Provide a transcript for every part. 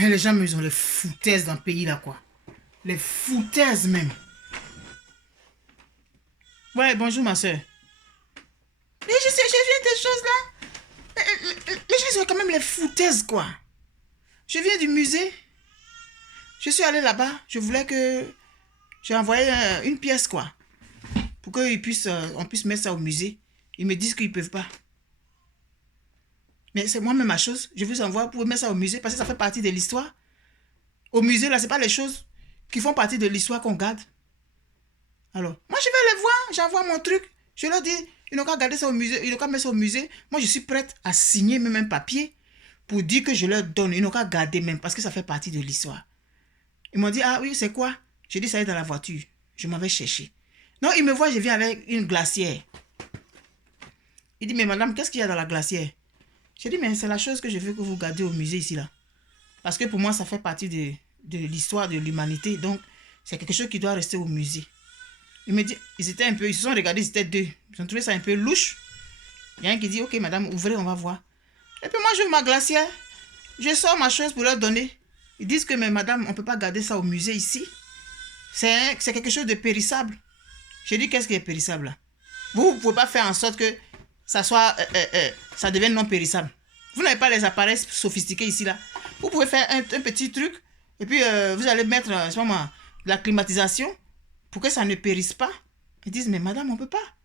Les gens, ils ont les foutaises dans le pays, là, quoi. Les foutaises, même. Ouais, bonjour, ma soeur. Mais je sais, j'ai vu des choses, là. Les gens, ils ont quand même les foutaises, quoi. Je viens du musée. Je suis allé là-bas. Je voulais que... J'ai envoyé une pièce, quoi. Pour qu'on puisse mettre ça au musée. Ils me disent qu'ils ne peuvent pas. Mais c'est moi-même ma chose. Je vous envoie pour mettre ça au musée parce que ça fait partie de l'histoire. Au musée, là, ce n'est pas les choses qui font partie de l'histoire qu'on garde. Alors, moi, je vais les voir. J'envoie mon truc. Je leur dis, ils n'ont qu'à garder ça au musée. Ils n'ont qu'à mettre ça au musée. Moi, je suis prête à signer même un papier pour dire que je leur donne. Ils n'ont qu'à garder même parce que ça fait partie de l'histoire. Ils m'ont dit, ah oui, c'est quoi? J'ai dit, ça est dans la voiture. Je m'avais cherché. Non, il me voit, je viens avec une glacière. Il dit, mais madame, qu'est-ce qu'il y a dans la glacière? J'ai dit, mais c'est la chose que je veux que vous gardiez au musée ici, là. Parce que pour moi, ça fait partie de l'histoire de l'humanité. Donc, c'est quelque chose qui doit rester au musée. Il me dit, ils se sont regardés, ils étaient deux. Ils ont trouvé ça un peu louche. Il y a un qui dit, ok, madame, ouvrez, on va voir. Et puis moi, j'ouvre ma glacière. Je sors ma chose pour leur donner. Ils disent que, mais madame, on ne peut pas garder ça au musée ici. C'est quelque chose de périssable. J'ai dit, qu'est-ce qui est périssable là? Vous ne pouvez pas faire en sorte que ça devienne non périssable. Vous n'avez pas les appareils sophistiqués ici là. Vous pouvez faire un petit truc et puis vous allez mettre à ce moment de la climatisation pour que ça ne périsse pas. Ils disent, mais madame, on ne peut pas.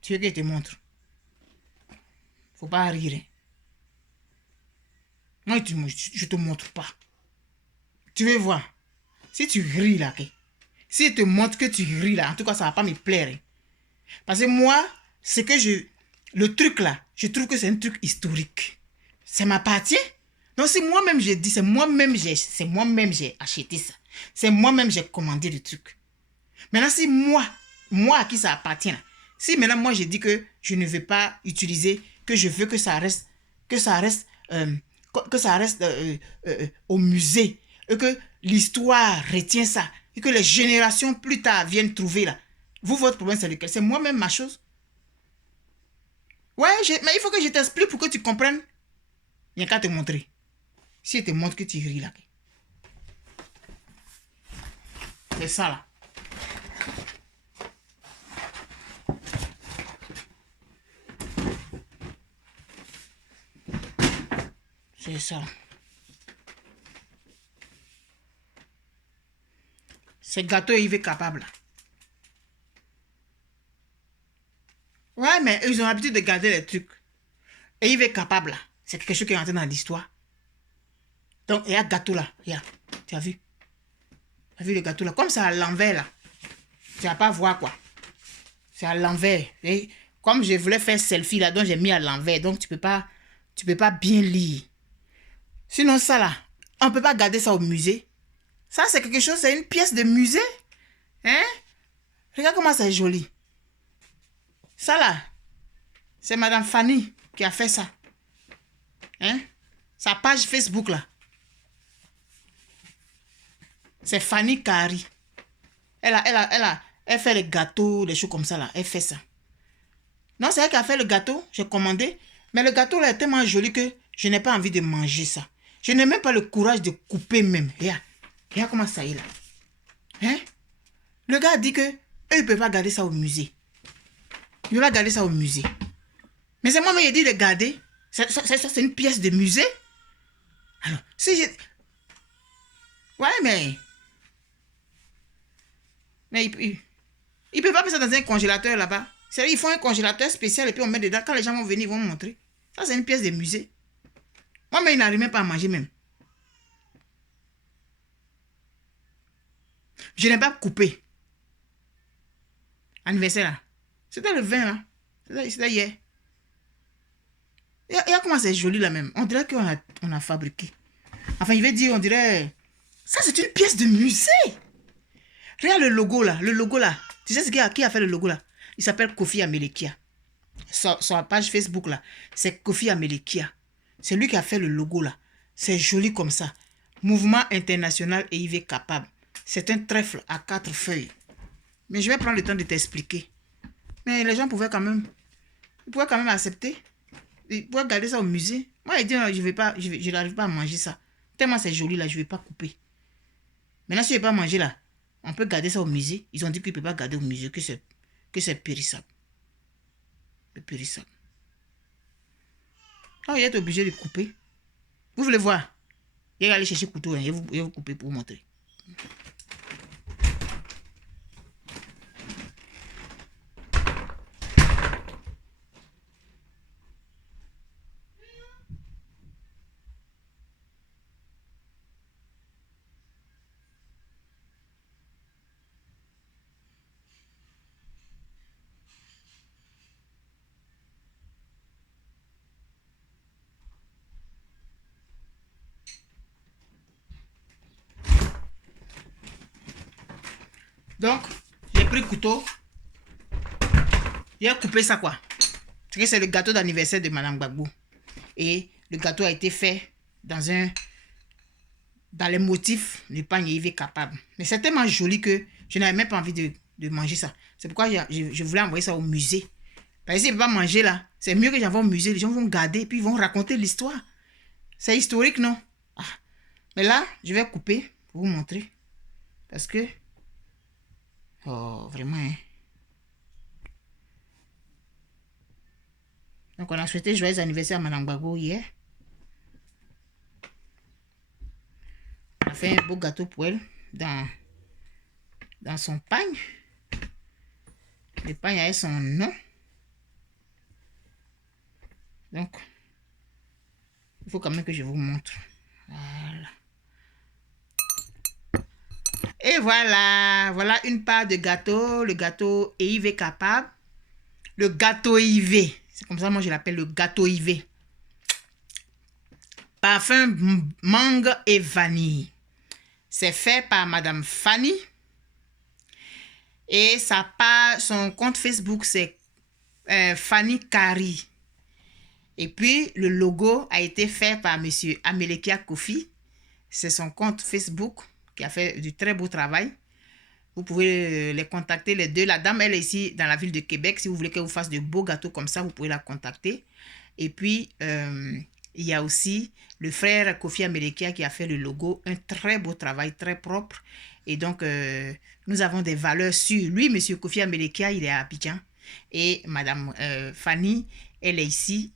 Tu veux que je te montre? Faut pas rire. Moi, je ne te montre pas. Tu veux voir? Si tu ris là, si je te montre que tu ris là, en tout cas, ça ne va pas me plaire. Parce que moi, le truc là, je trouve que c'est un truc historique. Ça m'appartient. Donc si moi-même j'ai dit, c'est moi-même j'ai acheté ça. C'est moi-même j'ai commandé le truc. Maintenant, si moi à qui ça appartient, là, si maintenant moi j'ai dit que je ne veux pas utiliser, que je veux que ça reste au musée, et que l'histoire retient ça, et que les générations plus tard viennent trouver là. Vous, votre problème, c'est lequel? C'est moi-même ma chose. Ouais, mais il faut que je t'explique pour que tu comprennes. Il n'y a qu'à te montrer. Si je te montre que tu ris là. C'est ça là. C'est ça. C'est gâteau IV capable. Ouais, mais ils ont l'habitude de garder les trucs. Et IV capable, c'est quelque chose qui est rentré dans l'histoire. Donc, il y a gâteau là. Regarde. Tu as vu? Tu as vu le gâteau là? Comme c'est à l'envers là. Tu vas pas voir quoi. C'est à l'envers. Et comme je voulais faire selfie là, donc j'ai mis à l'envers. Donc, tu peux pas bien lire. Sinon, ça là, on peut pas garder ça au musée. Ça, c'est quelque chose, c'est une pièce de musée. Hein? Regarde comment c'est joli. Ça là, c'est Madame Fanny qui a fait ça. Hein? Sa page Facebook là. C'est Fanny Kari. Elle fait les gâteaux, des choses comme ça là. Elle fait ça. Non, c'est elle qui a fait le gâteau. J'ai commandé. Mais le gâteau là est tellement joli que je n'ai pas envie de manger ça. Je n'ai même pas le courage de couper même. Regarde. Regarde comment ça est là. Hein? Le gars a dit que eux, ils ne peuvent pas garder ça au musée. Il ne peut pas garder ça au musée. Mais c'est moi-même qui ai dit de garder. Ça, c'est une pièce de musée. Alors, si j'ai... Ouais, mais il ne peut pas mettre ça dans un congélateur là-bas. C'est-à-dire, ils font un congélateur spécial et puis on met dedans. Quand les gens vont venir, ils vont me montrer. Ça, c'est une pièce de musée. Moi-même, il n'arrive même pas à manger même. Je n'ai pas coupé. Anniversaire là. C'était le 20 là. C'était hier. Regarde comment c'est joli là même. On dirait qu'on a fabriqué. Enfin, il veut dire, on dirait... Ça, c'est une pièce de musée. Regarde le logo là. Le logo là. Tu sais qui a fait le logo là? Il s'appelle Kofi Amelekia. Sur la page Facebook là. C'est Kofi Amelekia. C'est lui qui a fait le logo là. C'est joli comme ça. Mouvement international et IV capable. C'est un trèfle à 4 feuilles. Mais je vais prendre le temps de t'expliquer. Mais les gens pouvaient quand même... Ils pouvaient quand même accepter. Ils pouvaient garder ça au musée. Moi, j'ai dit, non, je n'arrive pas à manger ça. Tellement c'est joli, là, je ne vais pas couper. Maintenant, si je ne vais pas manger, là, on peut garder ça au musée. Ils ont dit qu'ils ne peuvent pas garder au musée, que c'est périssable. C'est périssable. Donc, il est obligé de couper. Vous voulez voir? Il va aller chercher le couteau, hein, et vous couper pour vous montrer. Donc, j'ai pris le couteau. J'ai coupé ça, quoi. C'est le gâteau d'anniversaire de Madame Gbagbo. Et le gâteau a été fait dans les motifs du pain IV capable. Mais c'est tellement joli que je n'avais même pas envie de manger ça. C'est pourquoi je voulais envoyer ça au musée. Parce que si je ne peux pas manger là, c'est mieux que j'envoie au musée. Les gens vont garder, puis ils vont raconter l'histoire. C'est historique, non? Ah. Mais là, je vais couper pour vous montrer. Parce que... Oh, vraiment, hein. Donc, on a souhaité joyeux anniversaire à Madame Gbagbo hier. On a fait un beau gâteau pour elle dans son pagne. Le pagne avait son nom. Donc, il faut quand même que je vous montre. Voilà. Et voilà. Voilà une part de gâteau. Le gâteau EIV capable. Le gâteau EIV. C'est comme ça, moi, je l'appelle le gâteau EIV. Parfum mangue et vanille. C'est fait par Madame Fanny. Et son compte Facebook, c'est Fanny Kari. Et puis, le logo a été fait par Monsieur Amelekia Kofi. C'est son compte Facebook qui a fait du très beau travail. Vous pouvez les contacter, les deux. La dame, elle est ici dans la ville de Québec. Si vous voulez qu'elle vous fasse de beaux gâteaux comme ça, vous pouvez la contacter. Et puis, il y a aussi le frère Kofi Amelekia qui a fait le logo. Un très beau travail, très propre. Et donc, nous avons des valeurs sûres. Lui, Monsieur Kofi Amelekia, il est à Abidjan. Et Madame Fanny, elle est ici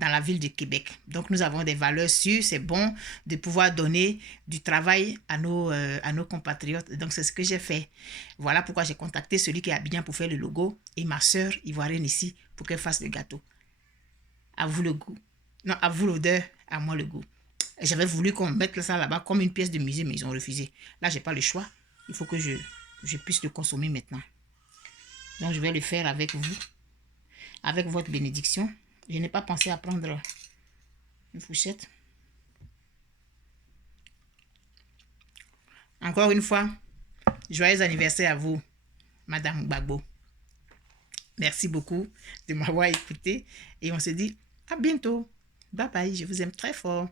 dans la ville de Québec. Donc, nous avons des valeurs sûres. C'est bon de pouvoir donner du travail à nos compatriotes. Donc, c'est ce que j'ai fait. Voilà pourquoi j'ai contacté celui qui est à Abidjan pour faire le logo et ma soeur ivoirienne ici pour qu'elle fasse le gâteau. À vous le goût. Non, à vous l'odeur, à moi le goût. J'avais voulu qu'on mette ça là-bas comme une pièce de musée, mais ils ont refusé. Là, je n'ai pas le choix. Il faut que je puisse le consommer maintenant. Donc, je vais le faire avec vous, avec votre bénédiction. Je n'ai pas pensé à prendre une fourchette. Encore une fois, joyeux anniversaire à vous, Madame Gbagbo. Merci beaucoup de m'avoir écouté. Et on se dit à bientôt. Bye bye, je vous aime très fort.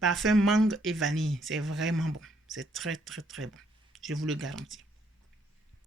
Parfum mangue et vanille, c'est vraiment bon. C'est très, très, très bon. Je vous le garantis.